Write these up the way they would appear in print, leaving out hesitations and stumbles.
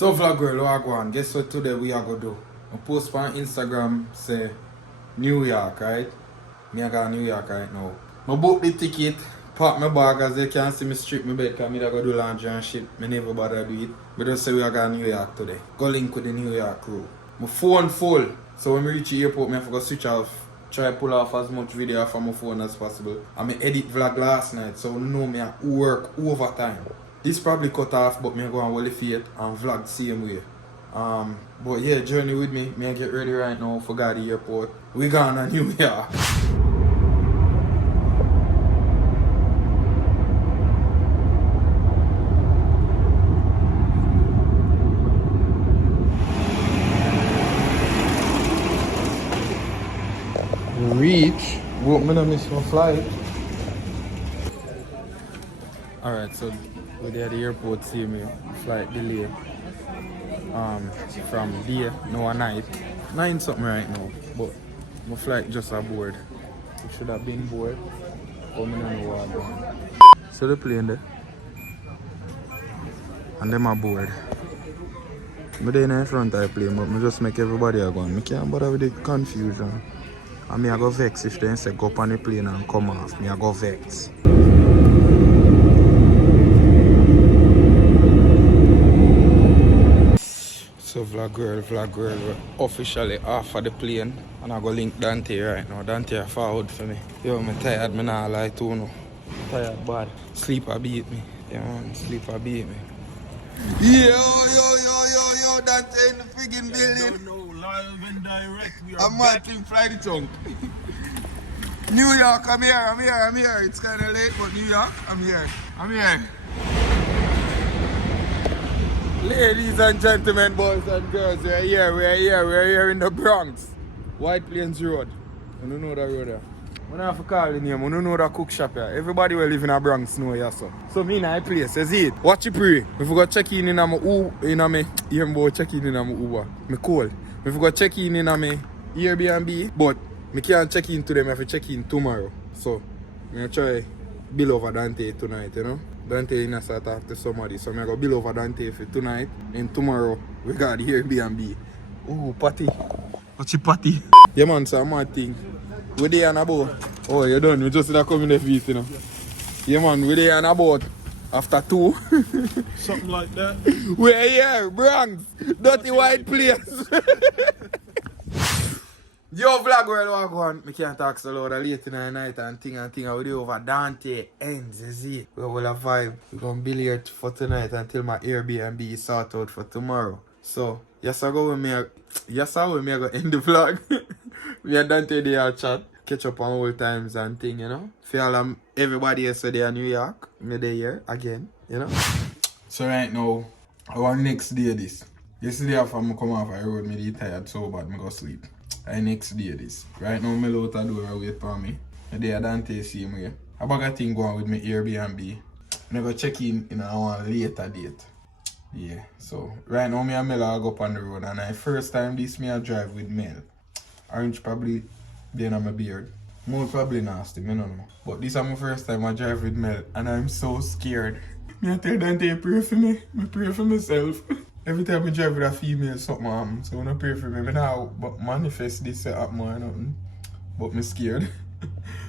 So vlog girl, what go on? Guess what today we are gonna do? I post on Instagram say New York, right? Me I got New York right now. I book the ticket, pack my bag as they can see me strip my bed because I go do laundry and shit. I never bother do it. But just say we are going to New York today. Go link with the New York crew. My phone full. So when I reach the airport, I have to switch off. Try pull off as much video from my phone as possible. I edit vlog last night, so you know me I work overtime. This probably cut off, but me go and well feet and vlog same way. But yeah, journey with me. Me I get ready right now for go to the airport. We going to New York. Reach. Hope me not miss my flight. Alright, so we're there at the airport, see me. Flight delay. From day, no a night. 9 something right now, but my flight just aboard. We should have been board, but I don't know what I'm doing. So the plane there. And them aboard. I'm there in front of the plane, but I just make everybody go on. I can't bother with the confusion. And I go vex if they say go up on the plane and come off. I go vex. So vlog girl, we're officially off of the plane. And I go link Dante right now. Dante forward for me. Yo, I'm tired, I'm not lie to you. Tired bad. Sleep a beat me. Yeah man, sleep a beat me. Yo, Dante in the friggin' building. Live and direct. We are I'm Martin, fly the tongue. New York, I'm here. It's kind of late, but New York, I'm here. Ladies and gentlemen, boys and girls, we're here in the Bronx. White Plains Road. I don't know that road there. I don't have to call the name, I don't know that cook shop here. Everybody will live in a Bronx know here, so me in a place, you see it? Watch it pray. If we go check in my Uber, check in my Uber. Me cold. If we go check in my Airbnb, but I can't check in today, I have to check in tomorrow. So, I'm going to try bill over Dante tonight, you know? Dante in a start talk to somebody, so I'm going to go bill over Dante for tonight. And tomorrow, we got the Airbnb. Ooh, party. What's your party? Yeah man, so I'm thing. We're there on a boat. Oh, you're done, we just come in the feast, you know? Yeah man, we're there on a boat. After 2. something like that. We're here, Bronx. Dirty white place. Yo, vlog world, what go on? I can't talk so loud late in the night and thing. I will do over Dante ends, you see. We will have vibe. We're going to billiard for tonight until my Airbnb is sorted out for tomorrow. So, yes, I go with me. Yes, I will go end the vlog. We are Dante there at chat. Catch up on old times and thing, you know. Feel everybody yesterday in New York. Me there here again, you know. So right now, our next day this. Yesterday after I come off I road, me tired so bad, me go sleep. Next day this. Right now, me out the door wait for me. There Dante see me. I got a thing going with my Airbnb. I go check in a later date. Yeah, so right now me and Mel go up on the road and the first time this me I drive with Mel. Orange probably then on my beard. More probably nasty, me no know. But this is my first time I drive with Mel and I'm so scared. Me I tell Dante pray for me. I pray for myself. Every time I drive with a female something happens. So when I pray for me, I now manifest this happen or nothing. But I'm scared.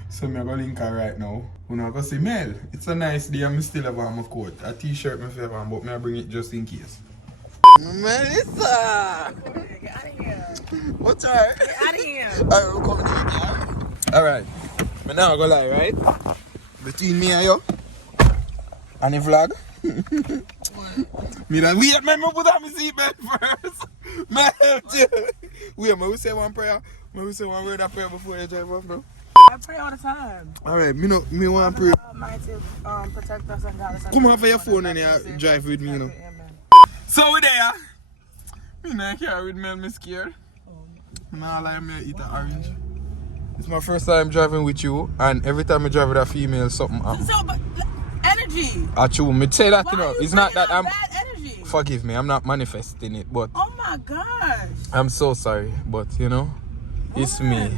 So I'm going to link her right now. When I go say, Mel, it's a nice day and I still have on my coat. A t-shirt my favorite, but I bring it just in case. Melissa! Get out of here. What's her? Get out of here. Alright, we're coming in here. Alright. But now I go lie, right? Between me and you. And the vlog. Me that wait, man, put on my seatbelt first. Man, wait, may we say one prayer? May we say one word of prayer before you drive off now? I pray all the time. Alright, me want to pray. Almighty, protect us and guide us. Come off your phone and you drive with me, you know. So we there. Me not here with me and me scared. Nah, like me eat an orange. It's my first time driving with you, and every time I drive with a female, something happens. So, but energy. Achoo, me say that, Why you know. you It's not that bad I'm. energy? Forgive me, I'm not manifesting it, but. Oh my gosh. I'm so sorry, but you know, it's me.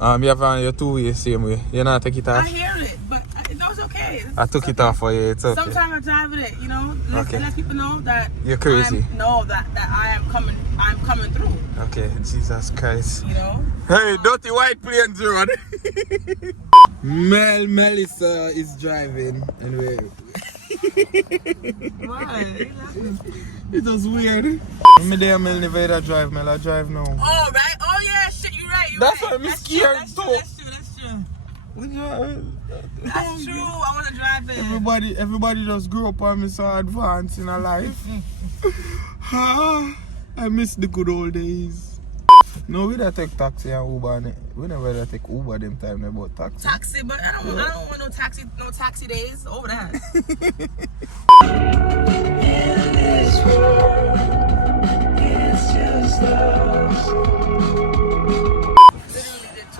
You have on your 2 way same way. You not take it off. I hear it, but those are okay. I took it off for you. It's okay. Sometimes I drive with it, you know. Let people know that You're crazy. that I am coming. I'm coming through. Okay, Jesus Christ. You know. Hey, dirty white plains road. Melissa is driving, and Why? it was weird. Me there, Mel never drive. Mel, I drive now. Oh right. Oh yeah. Shit. You're right. That's why I'm scared too. That's true. That's true. I want to drive it. Everybody just grew up on me so advanced in a life. I miss the good old days. No, we don't take taxi and Uber. We never take Uber them time about taxi. Taxi, but I don't want no taxi days over that. In this world, it's just us.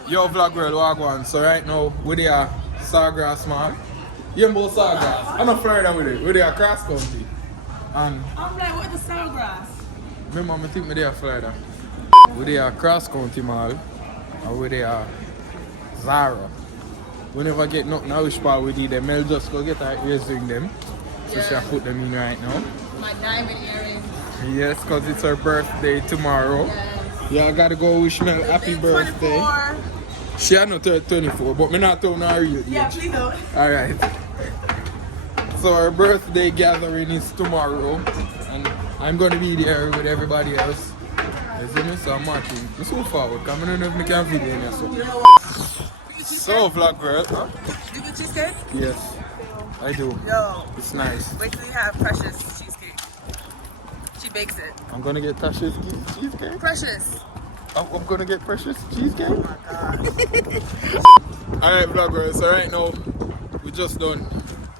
Yo, vlog world, wagwan. So right now, we're there, Sawgrass, man. You know Sawgrass? I'm not Florida with it. We're there, cross country. And I'm like, what the sawgrass? remember, I think we're there, Florida. We're there, cross country mall. And we're there, Zara. We never get nothing out which part we did them. Mel just go get her ears ring them. So she'll put them in right now. My diamond earrings. Yes, because it's her birthday tomorrow. Yes. Yeah, I gotta go wish Mel happy birthday. 24. She had no 24, but me not telling her real age. Yeah, please don't. Alright. So her birthday gathering is tomorrow. And I'm gonna be there with everybody else. You see me? So I'm watching. I'm so forward. Come on, if I can video in So vlog girl, huh? You get cheesecake? Yes. I do. Yo. It's nice. Wait till you have Precious cheesecake. She bakes it. I'm gonna get Precious cheesecake. Precious. I'm gonna get Precious cheesecake. Oh my god. Alright vloggers, so right now we just done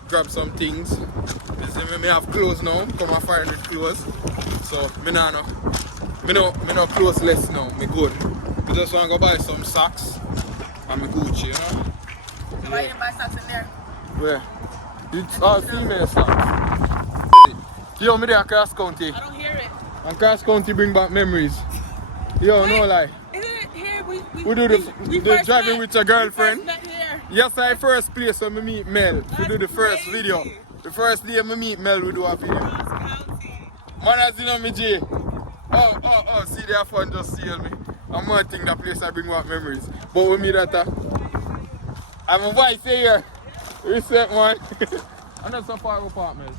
grab some things. You see me have clothes now, come and find with clothes. So me no clothes less now, me good. We just wanna go buy some socks and me Gucci, you know? Why you didn't buy socks in there? Where? It's all female socks. Yo, me there cross county. I don't hear it. And cross county bring back memories. Yo, Wait, no lie. Isn't it here? We do the first driving met. with your girlfriend. We first met here. Yes, I first place when we meet Mel. We do the first crazy. video. The first day we meet Mel, we do a video. Cross County. Man, as you know me, Jay. Oh, see their fun just steal me. I'm more thing that place I bring back memories. But with me that I'm a voice here. Reset man. I'm not so far apart, man.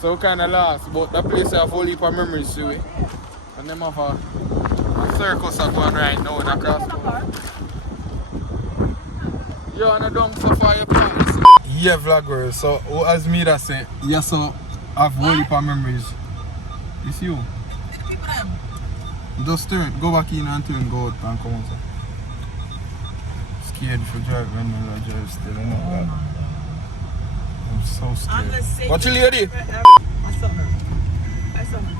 So we kinda lost, but that place I have a whole heap of memories to it. And them have a circus are going right now in a cross. Yo, and I don't so far your place. Yeah, vloggers. So as me that say, yes, so I have a whole heap of memories. It's you. Just turn, go back in and turn, go out and come out. Scared for drive when I drive still, you know that. I'm so scared. Watch you lady. I saw her.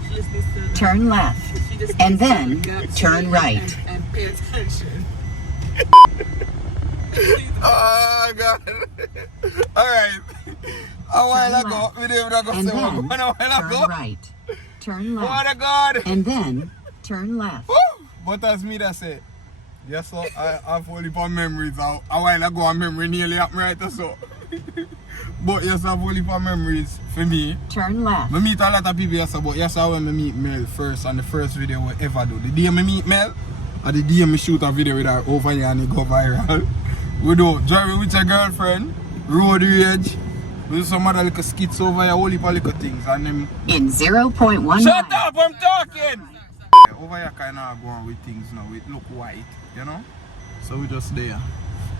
She just needs to Turn left, she just and needs to then get turn seated right. and pay attention. Oh God. Alright. A while ago, we didn't go And say what then going a while turn ago. right, turn Oh left, my God. and then turn left. Woo! But as me that say, yes, so I have only for memories. A while ago, a memory nearly happened right so. But yes, I have only for memories for me. Turn left. I meet a lot of people, yes, but yes, I when I meet Mel first and the first video we ever do. The day I meet Mel, or the day I shoot a video with her over here and it go viral. We do driving with your girlfriend, road rage, we do some other little skits over here, whole heap of little things and them. In 0.1 Shut miles. up, I'm talking! Over here kind of go on with things now, it look white, you know? So we just there.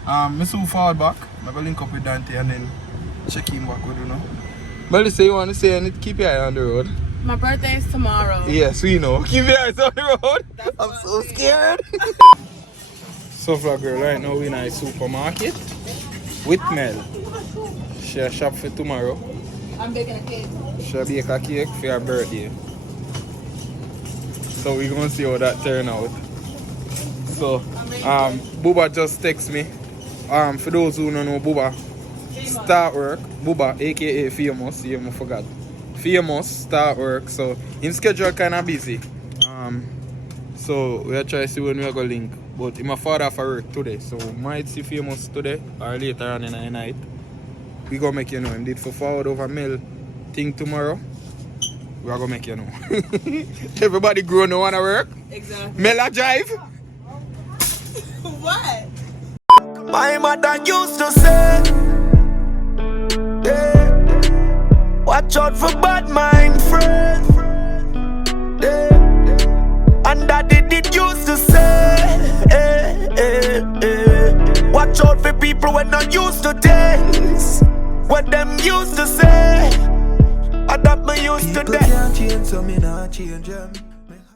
I so forward back, I'm going to link up with Dante and then check him back, what you know. But say you want to say and keep your eye on the road. My birthday is tomorrow. Yes, we know. Keep your eyes on the road. That's I'm what so I mean. scared. So vlog girl, right now we're in a supermarket with Mel. She'll shop for tomorrow. I'm baking a cake. She'll bake a cake for her birthday. So we're gonna see how that turn out. So Booba just text me. For those who don't know Booba, start work. Booba, aka Famous, I forgot. Famous start work. So his schedule kinda busy. So we are trying to see when we are going to link. But my father for work today, so we might see Famous today or later on in the night. we gonna make you know. Him did for forward over mill thing tomorrow. We are gonna make you know. Everybody grown no wanna work. Exactly. Mela drive. What? My mother used to say, yeah, watch out for bad mind friends. Yeah. And daddy did used to say, watch out for people when not used to things. What them used to say, and that me used to. People can't change, so me not change them.